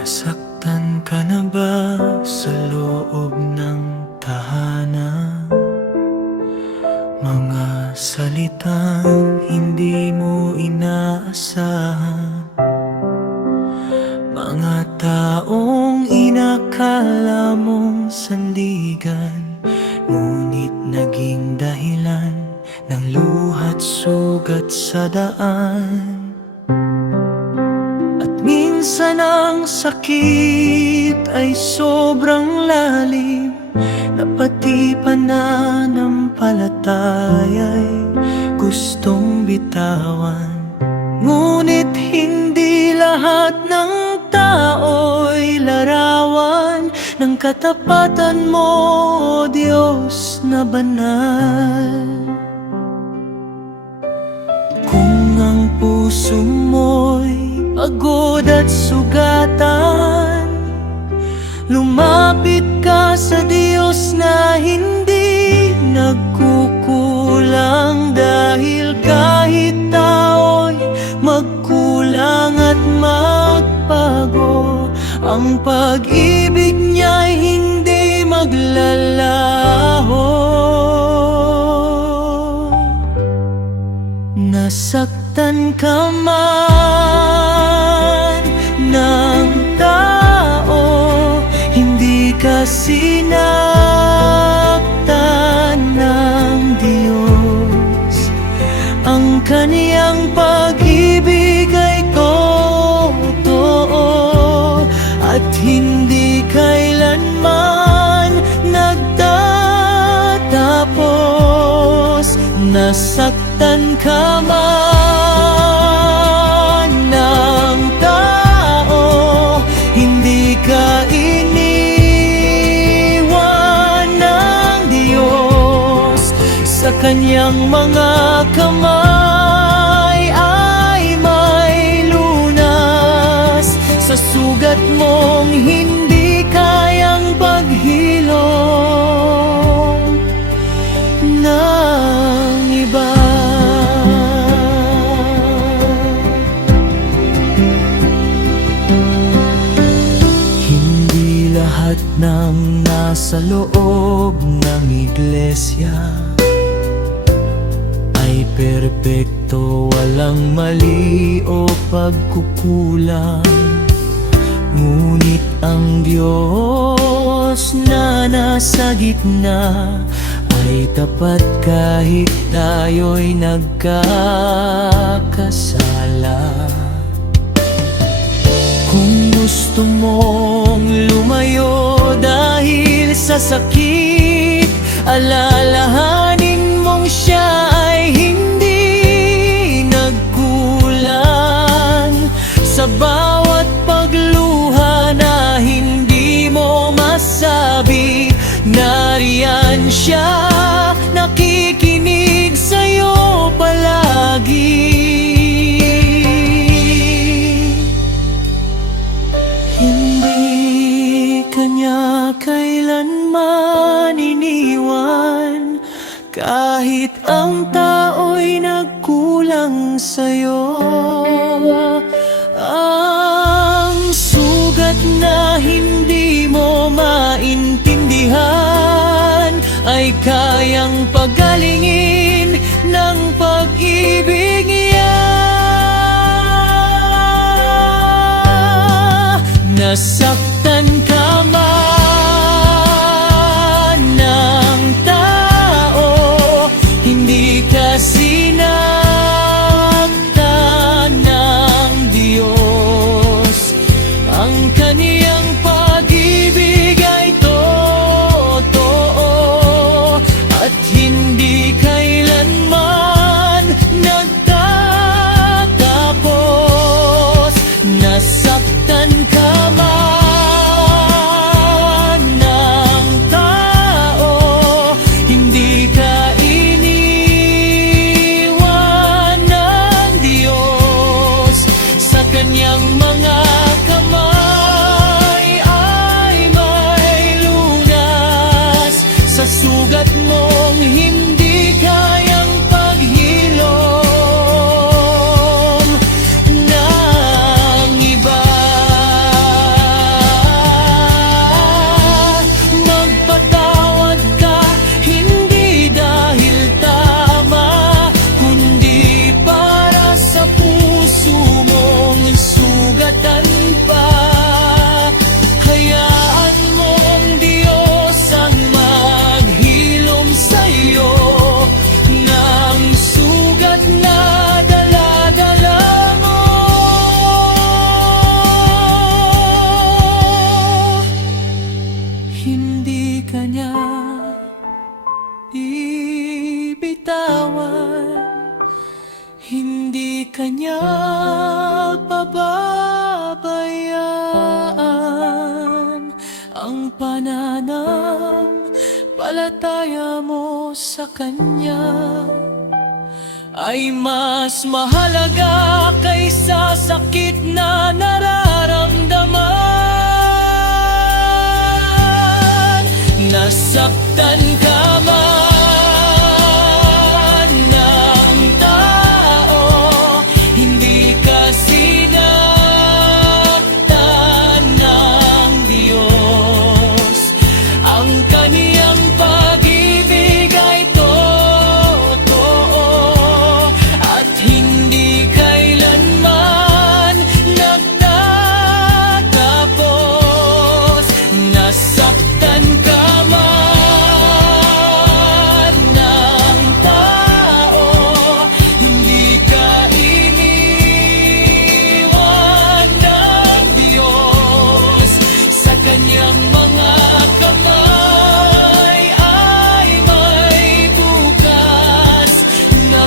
Nasaktan ka na ba sa loob ng tahanan? Mga salitang hindi mo inaasahan, mga taong inakala mong sandigan, ngunit naging dahilan ng luha't sugat sa daan. Minsan ang sakit ay sobrang lalim, na pati pananampalataya ay gustong bitawan. Ngunit hindi lahat ng tao'y larawan ng katapatan mo, O Diyos na banal. Kung ang puso mo'y pagod at sugatan, lumapit ka sa Diyos na hindi nagkukulang. Dahil kahit tao'y magkulang at magbago, ang pag-ibig niya'y hindi maglalaho. Nasaktan ka man ng tao, hindi ka sinaktan ng Diyos. Ang Kaniyang pag-ibig ay totoo at hindi kailanman nagtatapos. Nasaktan ka man ng tao, hindi ka iniwan ng Diyos. Sa Kanyang mga kamay ay may lunas, sa sugat mong hindi kayang paghilom ng iba. Hindi lahat ng nasa loob ng iglesia ay perpekto, walang mali o pagkukulang. Ngunit ang Diyos na nasa gitna ay tapat kahit tayo'y nagkakasala. Kung gusto mong lumayo dahil sa sakit, alalahanin mong siya ay hindi nagkulang. Sa bawat pagluha na hindi mo masabi, nariyan siya, nakikinig sa'yo palagi. Hindi Kanya kailanman iniwan, kahit ang tao'y nagkulang sa'yo. Ang sugat na hindi mo maintindihan ay kayang pagalingin ng pag-ibig niya. Nasaktan ka man ng tao, hindi ka sinaktan ng Diyos. Ang Kaniyang pag-ibig ay totoo at hindi kailanman nagtatapos. Nasaktan ka man ang pananampalataya mo sa Kanya ay mas mahalaga kaysa sakit na nararamdaman. Nasaktan ka man ng tao, hindi ka sinaktan ng Diyos. Ang Kaniyang pag-ibig ay totoo at hindi kailanman nagtatapos. Nasaktan ka man ng tao, hindi ka iniwan ng Diyos. Sa Kanyang mga kamay ay may bukas na